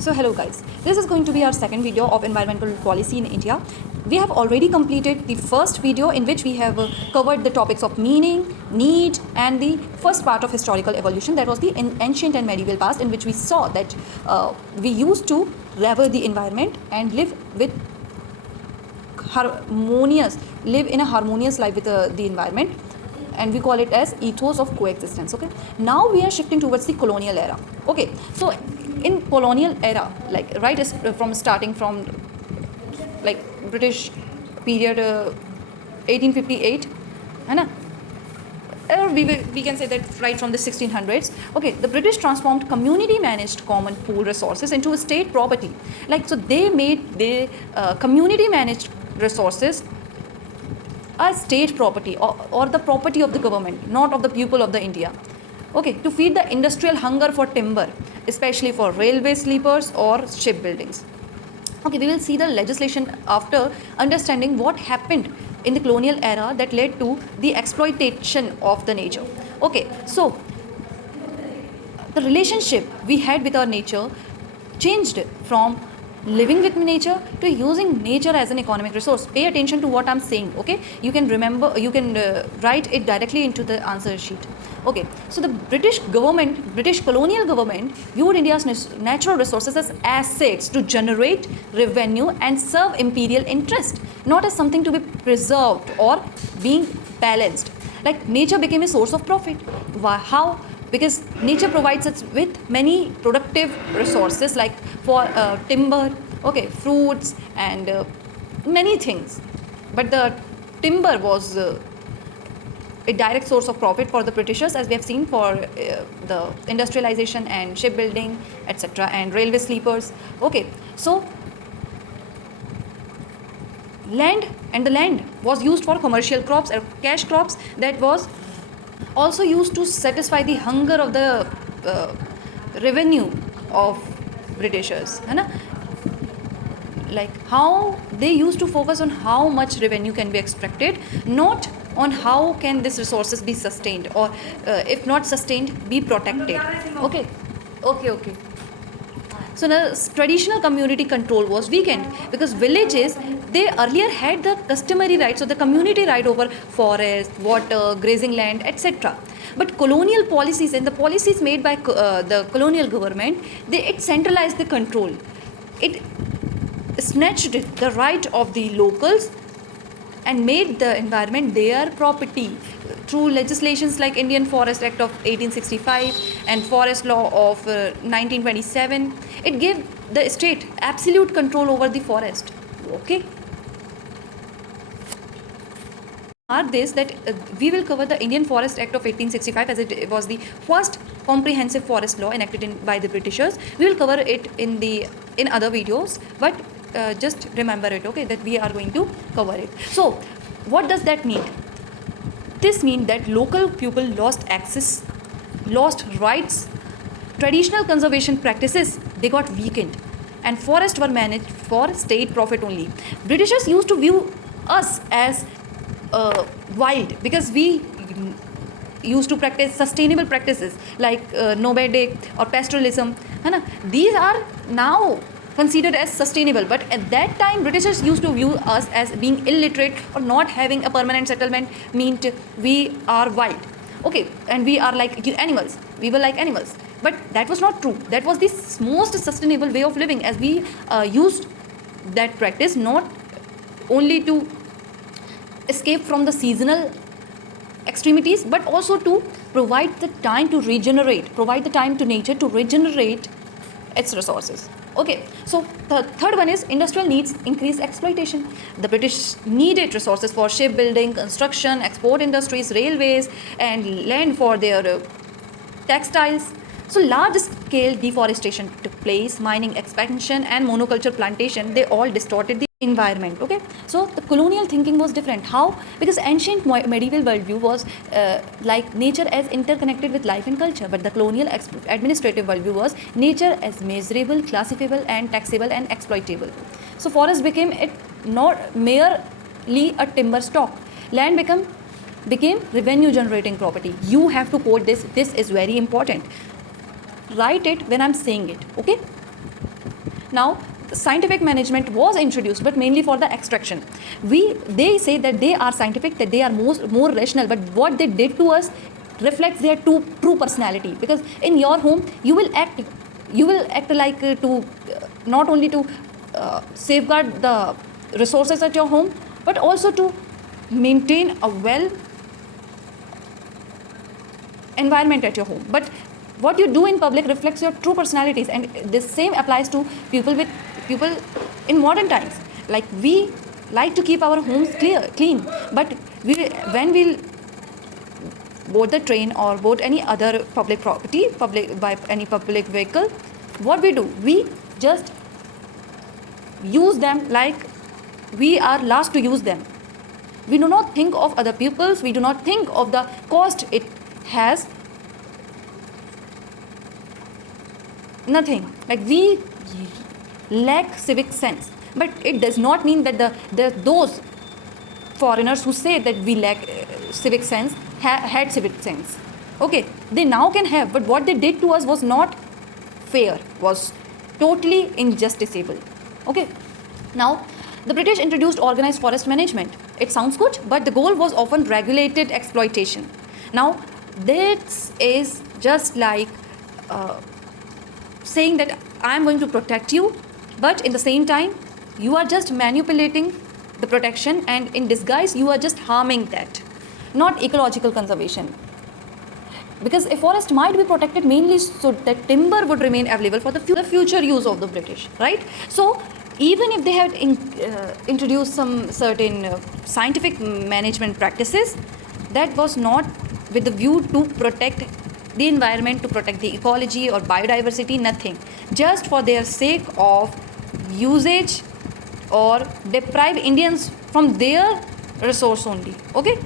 So hello guys, this is going to be our second video of environmental policy in India. We have already completed the first video in which we have covered the topics of meaning, need and the first part of historical evolution, that was the ancient and medieval past, in which we saw that we used to revere the environment and live in a harmonious life with the environment, and we call it as ethos of coexistence. Okay, now we are shifting towards the colonial era. Okay, so in colonial era, like from starting from like British period 1858, है ना? Or we can say that right from the 1600s. Okay, the British transformed community managed common pool resources into a state property. Like, so they made the community managed resources a state property or the property of the government, not of the people of the India. Okay, to feed the industrial hunger for timber, especially for railway sleepers or shipbuildings. Okay, we will see the legislation after understanding what happened in the colonial era that led to the exploitation of the nature. Okay, so the relationship we had with our nature changed from living with nature to using nature as an economic resource. Pay attention to what I'm saying. Okay, you can remember, you can write it directly into the answer sheet. Okay, so the British colonial government viewed India's natural resources as assets to generate revenue and serve imperial interest, not as something to be preserved or being balanced. Like, nature became a source of profit. How? Because nature provides us with many productive resources, like for timber, okay, fruits and many things. But the timber was a direct source of profit for the Britishers, as we have seen, for the industrialization and shipbuilding, etc., and railway sleepers. Okay, so the land was used for commercial crops or cash crops, that was also used to satisfy the hunger of the revenue of Britishers, है ना? Like, how they used to focus on how much revenue can be extracted, not on how can these resources be sustained, or if not sustained, be protected. Okay. So the traditional community control was weakened because villages, they earlier had the customary rights, or the community right over forest, water, grazing land, etc. But colonial policies and the policies made by the colonial government, it centralized the control. It snatched the right of the locals and made the environment their property through legislations like Indian Forest Act of 1865 and Forest Law of 1927. It gave the state absolute control over the forest. Okay. Mark this, that we will cover the Indian Forest Act of 1865, as it was the first comprehensive forest law enacted by the Britishers. We will cover it in other videos, but just remember it, okay, that we are going to cover it. So what does that mean? This means that local people lost access, lost rights, traditional conservation practices, they got weakened, and forests were managed for state profit only. Britishers used to view us as wild because we used to practice sustainable practices like nomadic or pastoralism. These are now considered as sustainable, but at that time Britishers used to view us as being illiterate or not having a permanent settlement, meant we are wild. Okay, and we are like animals. We were like animals, but that was not true. That was the most sustainable way of living, as we used that practice not only to escape from the seasonal extremities, but also to provide the time to regenerate, provide the time to nature to regenerate its resources. Okay, so the third one is industrial needs increased exploitation. The British needed resources for shipbuilding, construction, export industries, railways, and land for their textiles. So large scale deforestation took place, mining expansion and monoculture plantation, they all distorted the environment. Okay, so the colonial thinking was different. How? Because ancient medieval worldview was like nature as interconnected with life and culture, but the colonial administrative worldview was nature as measurable, classifiable and taxable and exploitable. So forest became not merely a timber stock. Land became revenue generating property. You have to quote this. This is very important. Write it when I'm saying it. Okay. Now, scientific management was introduced, but mainly for the extraction. They say that they are scientific, that they are more rational, but what they did to us reflects their true personality. Because in your home, you will act like not only to safeguard the resources at your home, but also to maintain a well environment at your home. But what you do in public reflects your true personalities, and the same applies to people in modern times. Like, we like to keep our homes clean, but when we board the train or board any other public property, by any public vehicle, what we just use them like we are last to use them. We do not think of other pupils, we do not think of the cost it has. Nothing. Like, we lack civic sense. But it does not mean that those foreigners who say that we lack civic sense had civic sense. Okay, they now can have, but what they did to us was not fair, was totally injusticiable. Okay, now the British introduced organized forest management. It sounds good, but the goal was often regulated exploitation. Now, this is just like saying that I am going to protect you, but in the same time, you are just manipulating the protection, and in disguise, you are just harming that. Not ecological conservation. Because a forest might be protected mainly so that timber would remain available for the future use of the British, right? So, even if they had introduced some certain scientific management practices, that was not with the view to protect the environment, to protect the ecology or biodiversity, nothing. Just for their sake of usage or deprive Indians from their resource only. Okay?